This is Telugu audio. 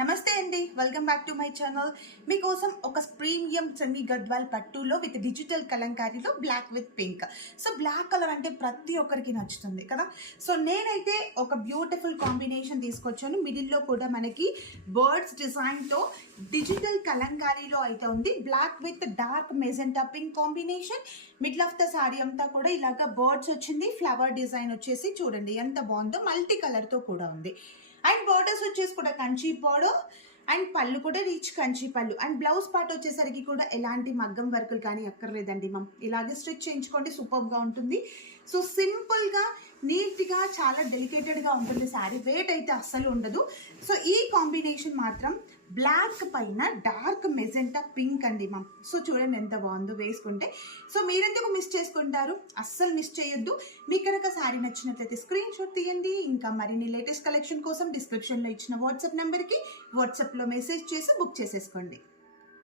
నమస్తే అండి, welcome back to my channel. మీకోసం ఒక ప్రీమియం సెమీ గద్వాల్ పట్టులో విత్ డిజిటల్ కలంకారీలో black with pink. So black colour అంటే ప్రతి ఒక్కరికి నచ్చుతుంది కదా. సో నేనైతే ఒక బ్యూటిఫుల్ కాంబినేషన్ తీసుకొచ్చాను. మిడిల్లో కూడా మనకి బర్డ్స్ డిజైన్తో డిజిటల్ కలంకారీలో అయితే ఉంది. Black with dark magenta pink combination. Middle of the sari అంతా కూడా ఇలాగ బర్డ్స్ వచ్చింది. ఫ్లవర్ డిజైన్ వచ్చేసి చూడండి ఎంత బాగుందో, మల్టీ కలర్తో కూడా ఉంది. అండ్ బోర్డర్స్ వచ్చేసి కూడా కంచి బోర్డర్ అండ్ పళ్ళు కూడా రిచ్ కంచి పళ్ళు. అండ్ బ్లౌజ్ పార్ట్ వచ్చేసరికి కూడా ఎలాంటి మగ్గం వర్కులు కానీ అక్కర్లేదండి. ఇలాగే స్టిచ్ చేయించుకోండి, సూపర్గా ఉంటుంది. సో సింపుల్గా నీట్గా చాలా డెలికేటెడ్గా ఉంటుంది శారీ. వెయిట్ అయితే అస్సలు ఉండదు. సో ఈ కాంబినేషన్ మాత్రం బ్లాక్ పైన డార్క్ మెజెంటా పింక్ అండి సో చూడండి ఎంత బాగుందో వేసుకుంటే. సో మీరెందుకు మిస్ చేసుకుంటారు, అస్సలు మిస్ చేయొద్దు. మీకు కనుక శారీ నచ్చినట్లయితే స్క్రీన్ షాట్ తీయండి. ఇంకా మరిన్ని లేటెస్ట్ కలెక్షన్ కోసం డిస్క్రిప్షన్లో ఇచ్చిన వాట్సాప్ నెంబర్కి వాట్సాప్లో మెసేజ్ చేసి బుక్ చేసేసుకోండి.